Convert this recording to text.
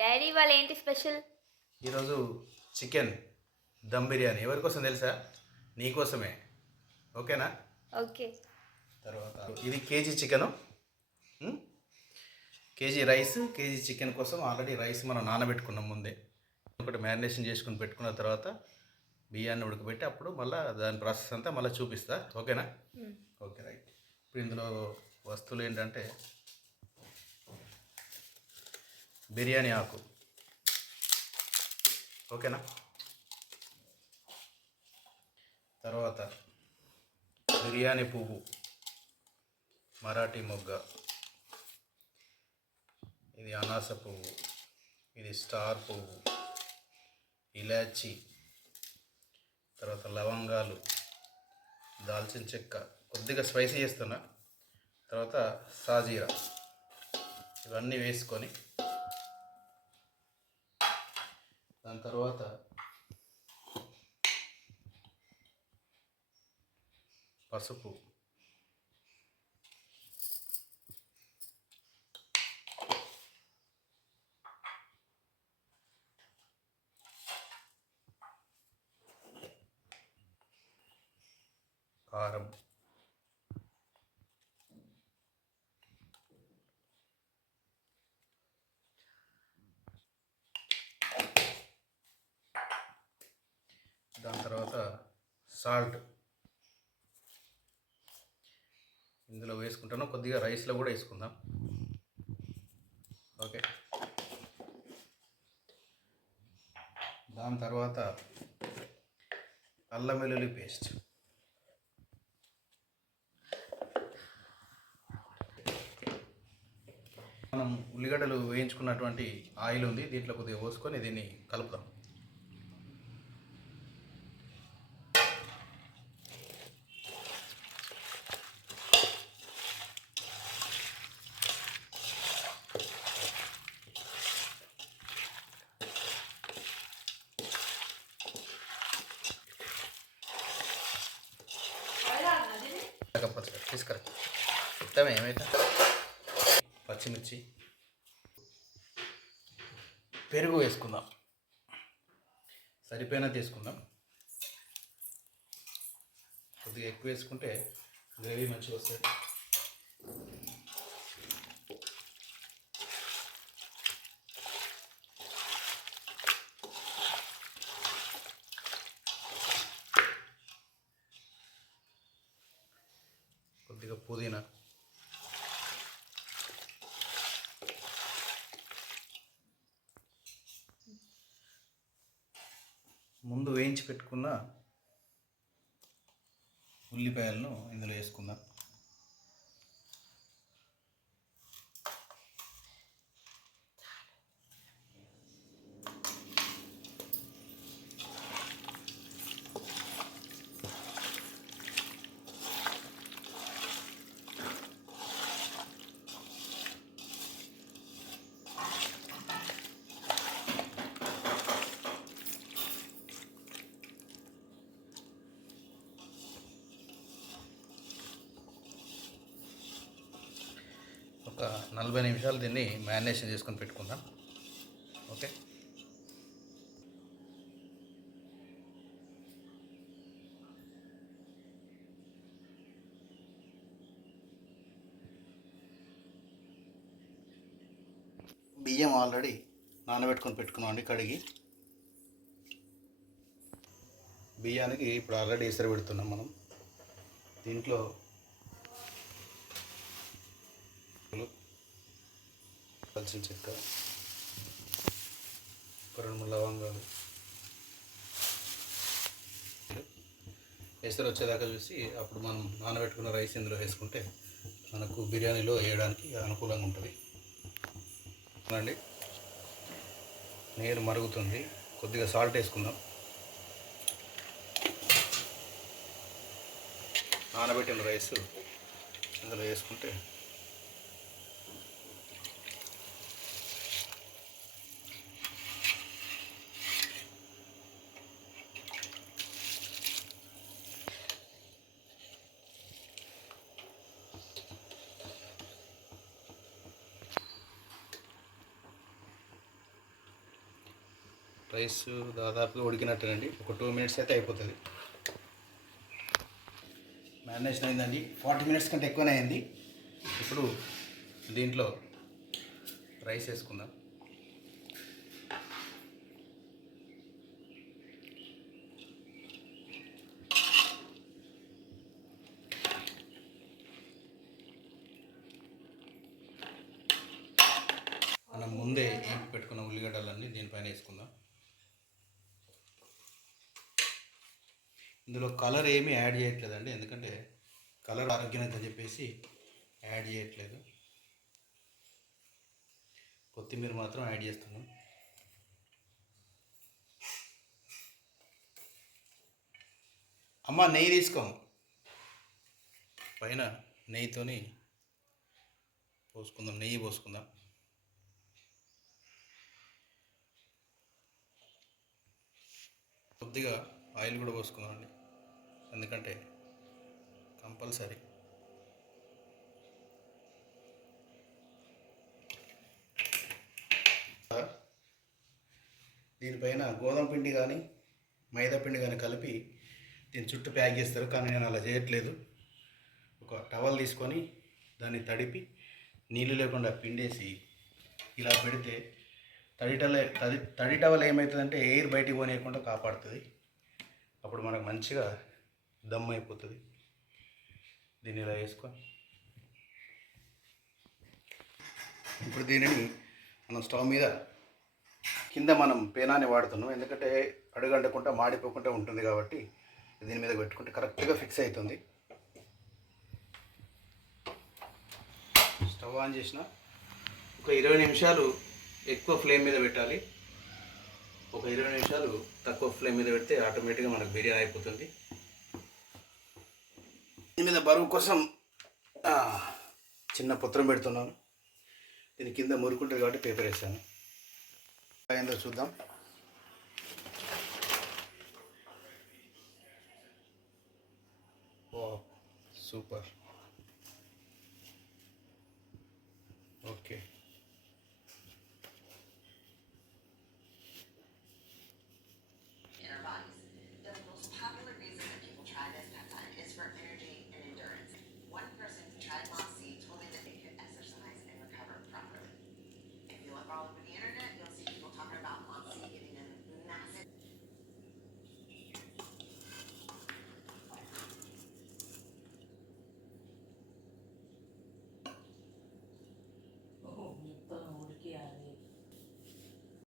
Daddy వాళ్ళ ఏంటి special? ఈరోజు చికెన్ దమ్ బిర్యానీ. ఎవరి కోసం తెలుసా? నీకోసమే. ఓకేనా? ఓకే. తర్వాత ఇది KG chicken, KG rice, KG chicken కోసం ఆల్రెడీ రైస్ మనం నానబెట్టుకున్నాం ముందే. ఒకటి మ్యారినేషన్ చేసుకుని పెట్టుకున్న తర్వాత బియ్యాన్ని ఉడకబెట్టి అప్పుడు మళ్ళీ దాని ప్రాసెస్ అంతా మళ్ళీ చూపిస్తా. ఓకేనా? Okay, right. ఇప్పుడు ఇందులో వస్తువులు ఏంటంటే బిర్యానీ ఆకు, ఓకేనా? తర్వాత బిర్యానీ పువ్వు, మరాఠీ మొగ్గ, ఇది అనాస పువ్వు, ఇది స్టార్ పువ్వు, ఇలాచి, తర్వాత లవంగాలు, దాల్చిన చెక్క, కొద్దిగా స్పైసీ చేస్తున్నా, తర్వాత సాజీరా, ఇవన్నీ వేసుకొని దాని తర్వాత పసుపు, కారం, దాని తర్వాత సాల్ట్ ఇందులో వేసుకుంటాను. కొద్దిగా రైస్లో కూడా వేసుకుందాం. ఓకే. దాని తర్వాత అల్లం వెల్లుల్లి పేస్ట్, మనం ఉల్లిగడ్డలు వేయించుకున్నటువంటి ఆయిల్ ఉంది, దీంట్లో కొద్దిగా పోసుకొని దీన్ని కలుపుదాం. తీసుకురా, చెప్తామే ఏమైతే. పచ్చిమిర్చి, పెరుగు వేసుకుందాం, సరిపోయినా తీసుకుందాం. కొద్దిగా ఎక్కువ వేసుకుంటే గ్రేవీ మంచిగా వస్తుంది. కొద్దిగా పుదీనా, ముందు వేయించి పెట్టుకున్న ఉల్లిపాయలను ఇందులో వేసుకుందాం. ఒక 40 నిమిషాలు దీన్ని మ్యారినేషన్ చేసుకొని పెట్టుకుందాం. ఓకే. బియ్యం ఆల్రెడీ నానబెట్టుకొని పెట్టుకున్నామండి, కడిగి. బియ్యానికి ఇప్పుడు ఆల్రెడీ ఎసరు పెడుతున్నాం మనం. దీంట్లో దాల్చిన చెక్క, 2 లవంగాలు, ఎసరు వచ్చేదాకా చూసి అప్పుడు మనం నానబెట్టుకున్న రైస్ ఇందులో వేసుకుంటే మనకు బిర్యానీలో వేయడానికి అనుకూలంగా ఉంటుంది అండి. నీరు మరుగుతుంది, కొద్దిగా సాల్ట్ వేసుకుందాం. నానబెట్టిన రైస్ ఇందులో వేసుకుంటే రైస్ దాదాపుగా ఉడికినట్టేనండి. ఒక 2 మినిట్స్ అయితే అయిపోతుంది. మ్యారినేషన్ అయిందండి. 40 మినిట్స్ కంటే ఎక్కువనే అయింది. ఇప్పుడు దీంట్లో రైస్ వేసుకుందాం. మనం ముందే ఏంపి పెట్టుకున్న ఉల్లిగడ్డలన్నీ దీనిపైన వేసుకుందాం. ఇందులో కలర్ ఏమీ యాడ్ చేయట్లేదండి, ఎందుకంటే కలర్ ఆరోగ్యానికి అని చెప్పేసి యాడ్ చేయట్లేదు. కొత్తిమీర మాత్రం యాడ్ చేస్తున్నాం. అమ్మ నెయ్యి తీసుకోము. పైన నెయ్యితోని పోసుకుందాం, నెయ్యి పోసుకుందాం. కొద్దిగా ఆయిల్ కూడా పోసుకుందాం అండి, ఎందుకంటే కంపల్సరీ. దీనిపైన గోధుమ పిండి కానీ మైదా పిండి కానీ కలిపి దీని చుట్టూ ప్యాక్ చేస్తారు, కానీ నేను అలా చేయట్లేదు. ఒక టవల్ తీసుకొని దాన్ని తడిపి నీళ్ళు లేకుండా పిండేసి ఇలా పెడితే తడి టవల్ ఏమవుతుందంటే ఎయిర్ బయటికి పోనీయకుండా కాపాడుతుంది. అప్పుడు మనకు మంచిగా దమ్ అయిపోతుంది. దీన్ని ఇలా వేసుకొని ఇప్పుడు దీనిని మనం స్టవ్ మీద కింద మనం పేనాన్ని వాడుతున్నాం, ఎందుకంటే అడుగంటకుండా మాడిపోకుండా ఉంటుంది కాబట్టి దీని మీద పెట్టుకుంటే కరెక్ట్గా ఫిక్స్ అవుతుంది. స్టవ్ ఆన్ చేసిన ఒక 20 నిమిషాలు ఎక్కువ ఫ్లేమ్ మీద పెట్టాలి. ఒక 20 నిమిషాలు తక్కువ ఫ్లేమ్ మీద పెడితే ఆటోమేటిక్గా మనకు బిర్యానీ అయిపోతుంది. దీని మీద బరువు కోసం చిన్న పత్రం పెడుతున్నాను. దీని కింద మురుకుంటుంది కాబట్టి పేపర్ వేసాను. అయిందో చూద్దాం. ఓ సూపర్. ఓకే.